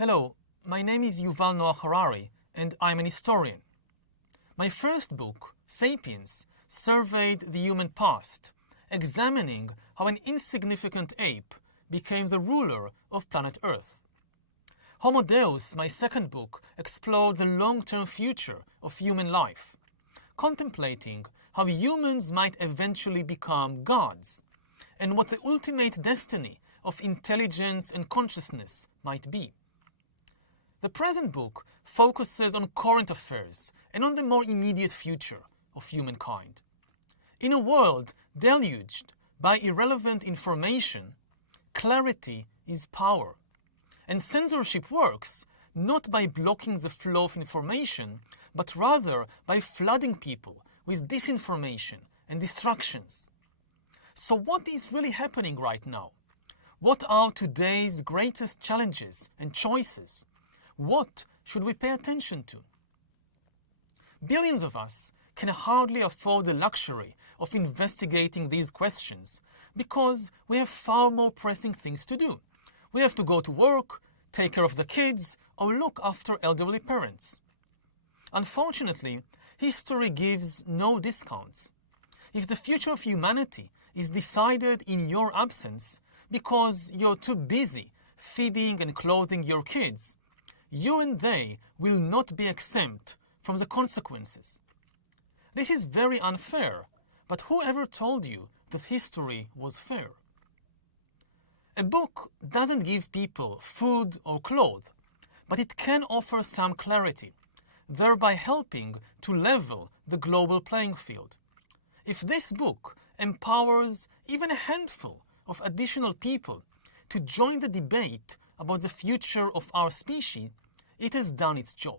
Hello, my name is Yuval Harari, and I'm an historian. My first book, Sapiens, surveyed the human past, examining how an insignificant ape became the ruler of planet Earth. Homo Deus, my second book, explored the long-term future of human life, contemplating how humans might eventually become gods, and what the ultimate destiny of intelligence and consciousness might be. The present book focuses on current affairs and on the more immediate future of humankind. In a world deluged by irrelevant information, clarity is power. And censorship works not by blocking the flow of information, but rather by flooding people with disinformation and distractions. So what is really happening right now? What are today's greatest challenges and choices? What should we pay attention to? Billions of us can hardly afford the luxury of investigating these questions because we have far more pressing things to do. We have to go to work, take care of the kids, or look after elderly parents. Unfortunately, history gives no discounts. If the future of humanity is decided in your absence because you're too busy feeding and clothing your kids, you and they will not be exempt from the consequences. This is very unfair, but whoever told you that history was fair? A book doesn't give people food or clothes, but it can offer some clarity, thereby helping to level the global playing field. If this book empowers even a handful of additional people to join the debate about the future of our species, it has done its job.